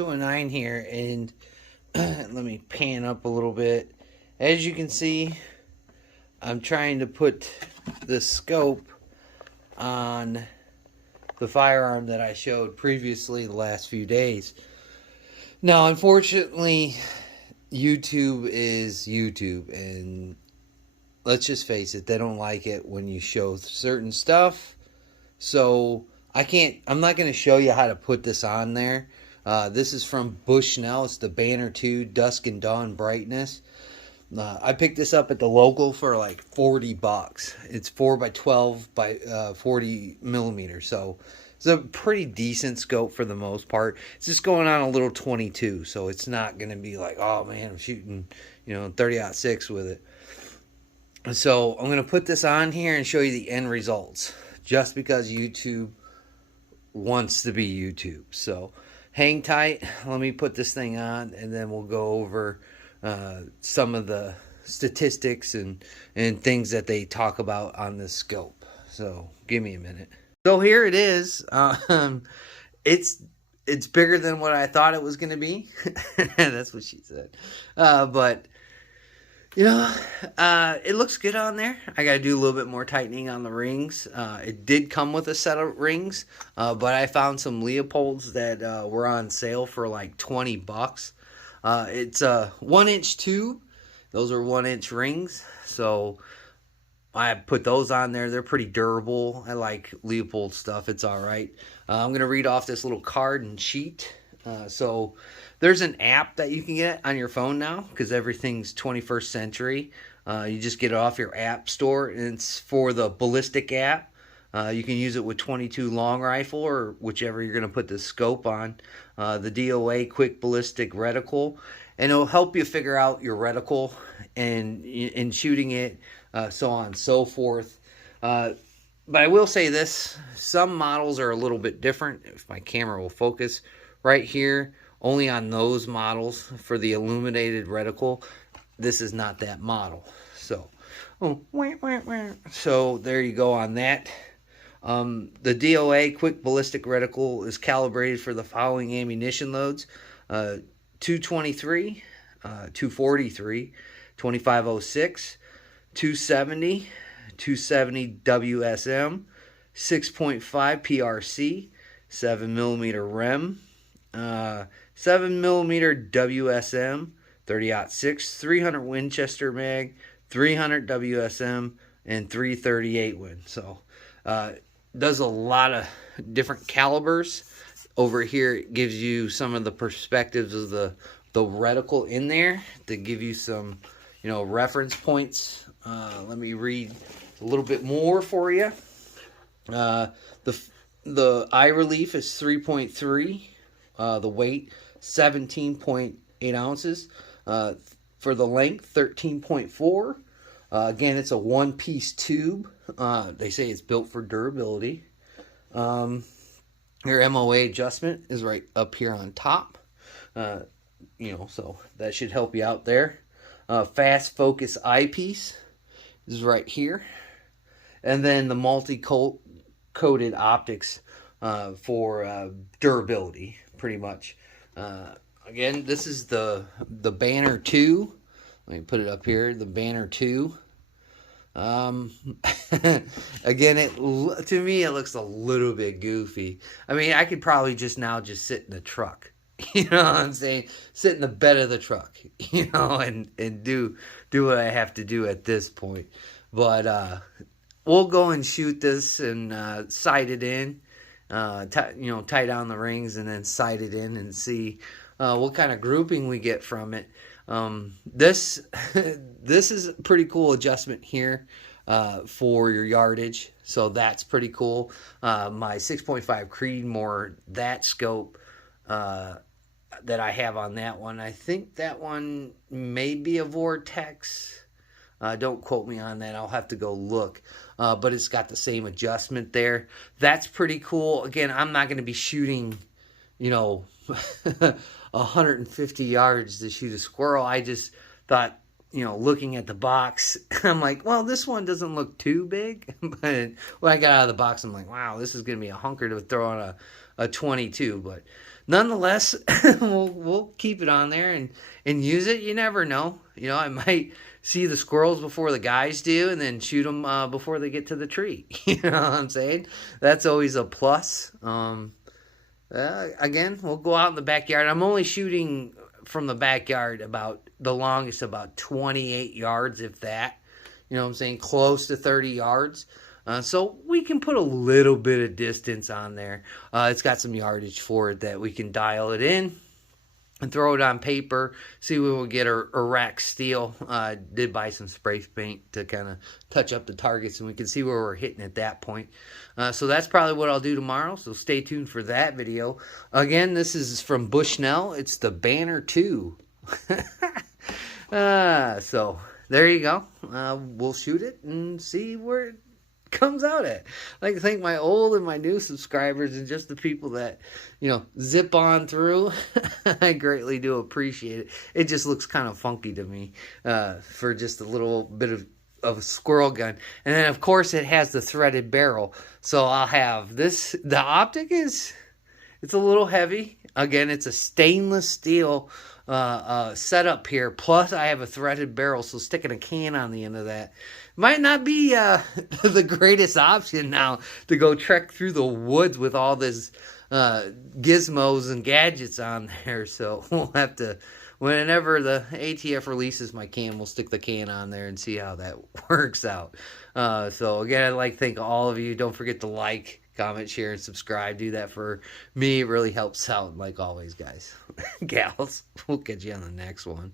to a 9 here, and let me pan up a little bit. As you can see, I'm trying to put the scope on the firearm that I showed previously the last few days. Now, unfortunately, YouTube is YouTube, and let's just face it, they don't like it when you show certain stuff. So I'm not going to show you how to put this on there. This is from Bushnell. It's the Banner 2 Dusk and Dawn Brightness. I picked this up at the local for like $40. It's 4 by 12 by 40 millimeters. So it's a pretty decent scope for the most part. It's just going on a little 22. So it's not going to be like, oh man, I'm shooting, 30-06 with it. So I'm going to put this on here and show you the end results. Just because YouTube wants to be YouTube. So hang tight. Let me put this thing on, and then we'll go over some of the statistics and things that they talk about on this scope. So give me a minute. So here it is. It's bigger than what I thought it was going to be. That's what she said. But it looks good on there. I got to do a little bit more tightening on the rings. It did come with a set of rings, but I found some Leopolds that were on sale for like $20. It's a 1-inch tube. Those are 1-inch rings. So I put those on there. They're pretty durable. I like Leopold stuff. It's all right. I'm going to read off this little card and sheet. So there's an app that you can get on your phone now because everything's 21st century. You just get it off your app store, and it's for the ballistic app. You can use it with 22 long rifle or whichever you're going to put the scope on. The DOA quick ballistic reticle, and it'll help you figure out your reticle and in shooting it, so on and so forth. But I will say this: some models are a little bit different. If my camera will focus right here, only on those models for the illuminated reticle. This is not that model. So, so there you go on that. The DOA quick ballistic reticle is calibrated for the following ammunition loads: 223, 243, 2506, 270, 270 WSM, 6.5 PRC, 7mm REM, 7mm WSM, 30-06, 300 Winchester mag, 300 WSM, and 338 Win. So, does a lot of different calibers. Over here, it gives you some of the perspectives of the reticle in there to give you some, reference points. Let me read a little bit more for you. The eye relief is 3.3. The weight, 17.8 ounces. For the length, 13.4. Again, it's a one-piece tube. They say it's built for durability. Your MOA adjustment is right up here on top. So that should help you out there. Fast focus eyepiece is right here. And then the multi-coated optics for durability, pretty much. Again, this is the Banner 2. Let me put it up here. The Banner 2. Again, to me, it looks a little bit goofy. I mean, I could probably just sit in the truck. You know what I'm saying? Sit in the bed of the truck, and do what I have to do at this point. But we'll go and shoot this and sight it in. Tie down the rings and then sight it in and see what kind of grouping we get from it. This is a pretty cool adjustment here for your yardage, so that's pretty cool. My 6.5 Creedmoor, that scope that I have on that one, I think that one may be a Vortex. Don't quote me on that. I'll have to go look. But it's got the same adjustment there. That's pretty cool. Again, I'm not going to be shooting, 150 yards to shoot a squirrel. I just thought, looking at the box, I'm like, well, this one doesn't look too big. But when I got out of the box, I'm like, wow, this is going to be a hunker to throw on a 22. But nonetheless, we'll keep it on there and use it. You never know. You know, I might see the squirrels before the guys do, and then shoot them before they get to the tree. You know what I'm saying? That's always a plus. Again, we'll go out in the backyard. I'm only shooting from the backyard about the longest, about 28 yards, if that. You know what I'm saying? Close to 30 yards. So we can put a little bit of distance on there. It's got some yardage for it that we can dial it in and throw it on paper. See when we get a rack steel. Did buy some spray paint to kind of touch up the targets, and we can see where we're hitting at that point. So that's probably what I'll do tomorrow. So stay tuned for that video. Again, this is from Bushnell. It's the Banner 2. So there you go. We'll shoot it and see where it comes out at. I'd like to thank my old and my new subscribers and just the people that, you know, zip on through. I greatly do appreciate it. It just looks kind of funky to me for just a little bit of a squirrel gun. And then, of course, it has the threaded barrel. So I'll have this. The optic it's a little heavy. Again, it's a stainless steel setup here. Plus, I have a threaded barrel, so sticking a can on the end of that might not be the greatest option now to go trek through the woods with all this gizmos and gadgets on there. So we'll have to, whenever the ATF releases my can, we'll stick the can on there and see how that works out. So again, I'd like to thank all of you. Don't forget to like, comment, share, and subscribe. Do that for me. It really helps out, like always, guys. Gals, we'll catch you on the next one.